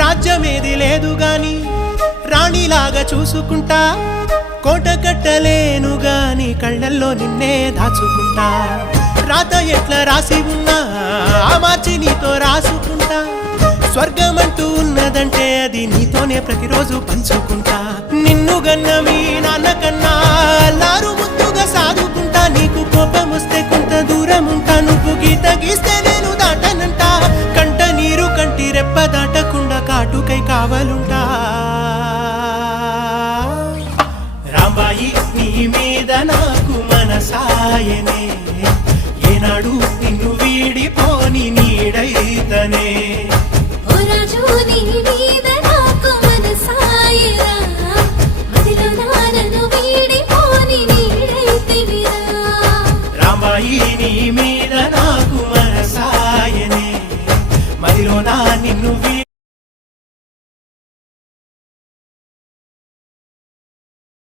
రాజ్యమేది లేదు గాని రాణిలాగా చూసుకుంటా, కోట కట్టలేను గాని కళ్ళల్లో నిన్నే దాచుకుంటా. రాత ఎట్లా రాసి ఉన్నా ఆ మార్చి నీతో రాసుకుంటా. స్వర్గమంటూ ఉన్నదంటే అది నీతోనే ప్రతిరోజు పంచుకుంటా. నిన్ను గన్న మీ నాన్న కన్నా లారు ముద్దుగా సాదుకుంటా. నీకు కోపం వస్తే కొంత దూరం ఉంటా, నువ్వు గీత గీస్తే నేను దాటనంట. కంట నీరు కంటి రెప్ప దాటకుండా కాటుకై కావలుంటా. రాంబాయి నీ మీద నాకు మనసాయనే, ఏనాడు నిన్ను వీడిపోని నీడైతనే. రాంబాయి నీ మీద నాకు మనసాయనే, మదిలో నా నిన్ను